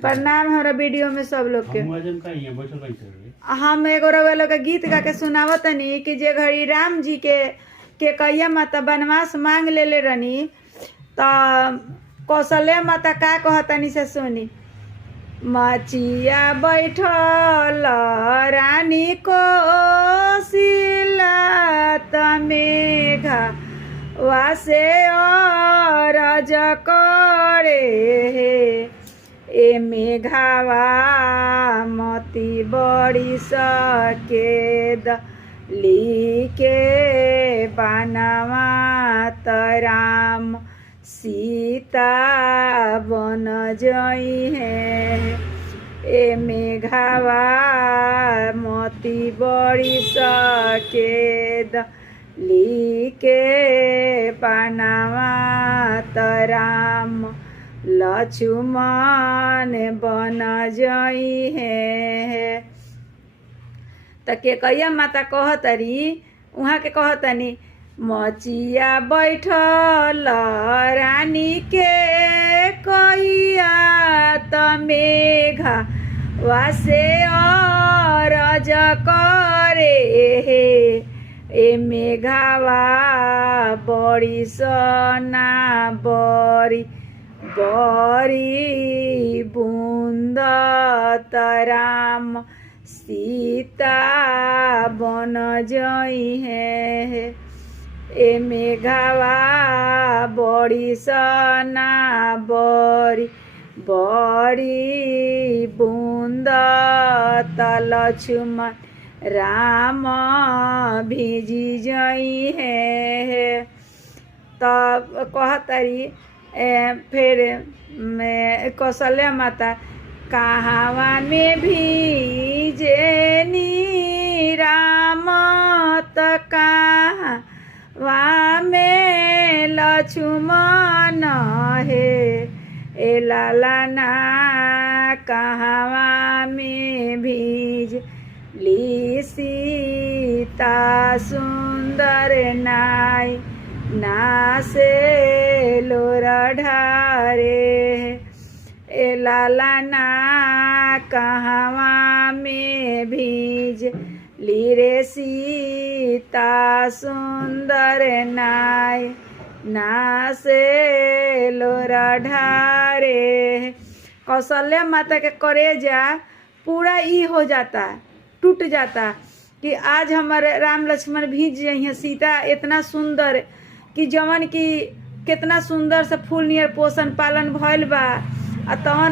प्रणाम हमारा वीडियो में सब लोग के। हम एगो रउआ लोग के गीत गा के सुनावत तनी कि जे घड़ी राम जी के कहिया माता वनवास मांग लेले रहनी त कौशल्या माता का कहतनी से सुनी। मचिया बैठल रानी को मेघा वासे रज करे ए मेघावा मती बड़ी सकेद लिके बनवा तराम सीता बन जई है ए मेघावा मती बड़ी सकेद लिके बनवा तराम लक्ष्मण बन जई है। त के कहिया माता कहतरी उहाँ के कहतनी मचिया बैठल रानी के कहिया त मेघा वासे रज करे हे ए मेघावा बड़ी सना बड़ी बड़ी बूंद तराम सीता बन जई है ए मेघावा बड़ी सना बड़ी बड़ी बूंद लक्ष्मण राम भिजी जई है। तब कहतरी फिर कौशल्या माता कहावा में भीजे नी राम त कहावा में लक्ष्मण है ए लालना कहावा में भीज ली सीता सुंदर नाई नासे लोरा ढारे ए लालना कहवा में भीज ली रे सीता सुंदर नाई नासे लोरा ढारे। कौशल्या माता के करेजा पूरा ई हो जाता, टूट जाता कि आज हमारे राम लक्ष्मण भीज जइहे सीता इतना सुंदर कि जवन की कितना सुंदर से फूल नियर पोषण पालन भइल बा। तवन